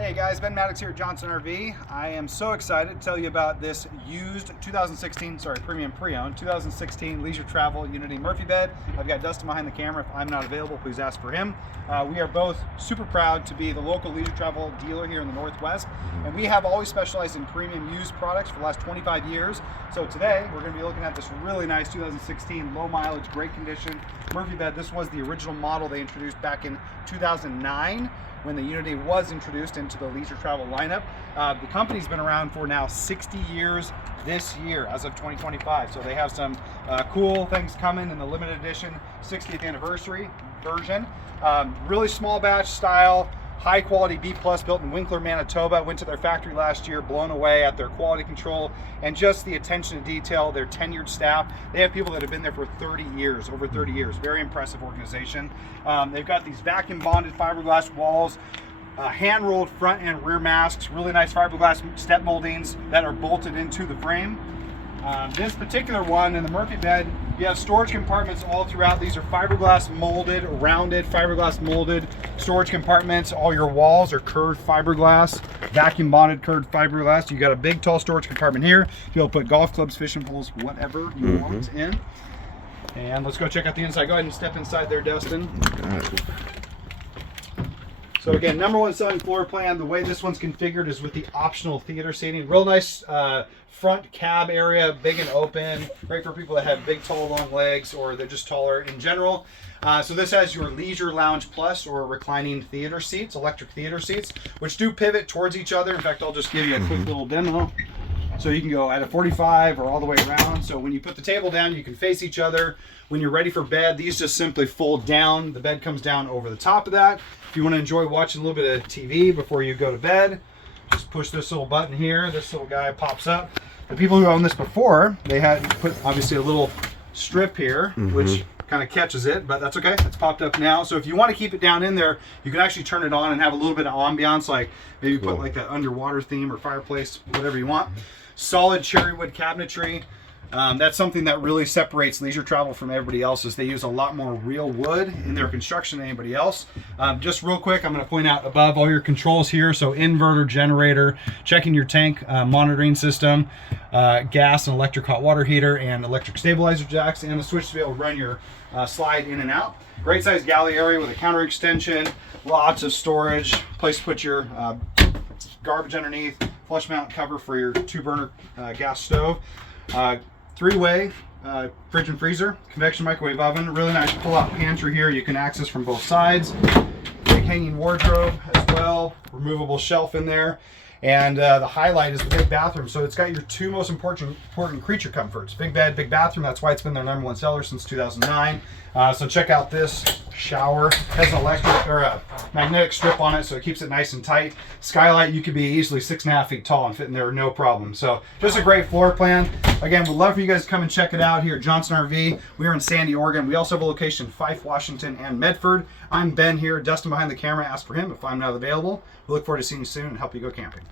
Hey guys, Ben Maddox here at Johnson RV. I am so excited to tell you about this used premium pre-owned 2016 Leisure Travel Unity Murphy bed. I've got Dustin behind the camera. If I'm not available, please ask for him. We are both super proud to be the local leisure travel dealer here in the Northwest, and we have always specialized in premium used products for the last 25 years. So today we're going to be looking at this really nice 2016 low mileage, great condition Murphy bed. This was the original model they introduced back in 2009. When the Unity was introduced into the leisure travel lineup. The company's been around for now 60 years this year, as of 2025. So they have some cool things coming in the limited edition 60th anniversary version. Really small batch style, high quality B+, built in Winkler, Manitoba. Went to their factory last year, blown away at their quality control and just the attention to detail, their tenured staff. They have people that have been there for 30 years, over 30 years. Very impressive organization. They've got these vacuum bonded fiberglass walls, hand rolled front and rear masks, really nice fiberglass step moldings that are bolted into the frame. This particular one in the Murphy bed, you have storage compartments all throughout. These are fiberglass molded, rounded fiberglass molded storage compartments. All your walls are curved fiberglass, vacuum bonded curved fiberglass. You got a big tall storage compartment here. You'll put golf clubs, fishing poles, whatever you want in. And let's go check out the inside. Go ahead and step inside there, Dustin. So again, #1 selling floor plan. The way this one's configured is with the optional theater seating. Real nice front cab area, big and open. Great for people that have big, tall, long legs, or they're just taller in general. So this has your Leisure Lounge Plus or reclining theater seats, electric theater seats, which do pivot towards each other. In fact, I'll just give you a quick little demo. So you can go at a 45 or all the way around. So when you put the table down, you can face each other. When you're ready for bed, these just simply fold down. The bed comes down over the top of that. If you want to enjoy watching a little bit of TV before you go to bed, just push this little button here. This little guy pops up. The people who owned this before, they had put obviously a little strip here, which kind of catches it, but that's okay. It's popped up now. So if you want to keep it down in there, you can actually turn it on and have a little bit of ambiance, like maybe put like that underwater theme or fireplace, whatever you want. Solid cherry wood cabinetry. That's something that really separates leisure travel from everybody else, is they use a lot more real wood in their construction than anybody else. Just real quick, I'm going to point out above all your controls here. So inverter, generator, checking your tank monitoring system, gas and electric hot water heater, and electric stabilizer jacks, and a switch to be able to run your slide in and out. Great size galley area with a counter extension, lots of storage, place to put your garbage underneath, flush mount cover for your 2-burner gas stove. 3-way fridge and freezer, convection microwave oven, really nice pull-out pantry here you can access from both sides. Big hanging wardrobe as well, removable shelf in there. And the highlight is the big bathroom. So it's got your two most important creature comforts. Big bed, big bathroom. That's why it's been their #1 seller since 2009. So check out this shower. It has an electric or a magnetic strip on it, so it keeps it nice and tight. Skylight, you could be easily 6.5 feet tall and fit in there no problem. So just a great floor plan. Again, we'd love for you guys to come and check it out here at Johnson RV. We are in Sandy, Oregon. We also have a location in Fife, Washington, and Medford. I'm Ben here. Dustin behind the camera. Ask for him if I'm not available. We look forward to seeing you soon and help you go camping.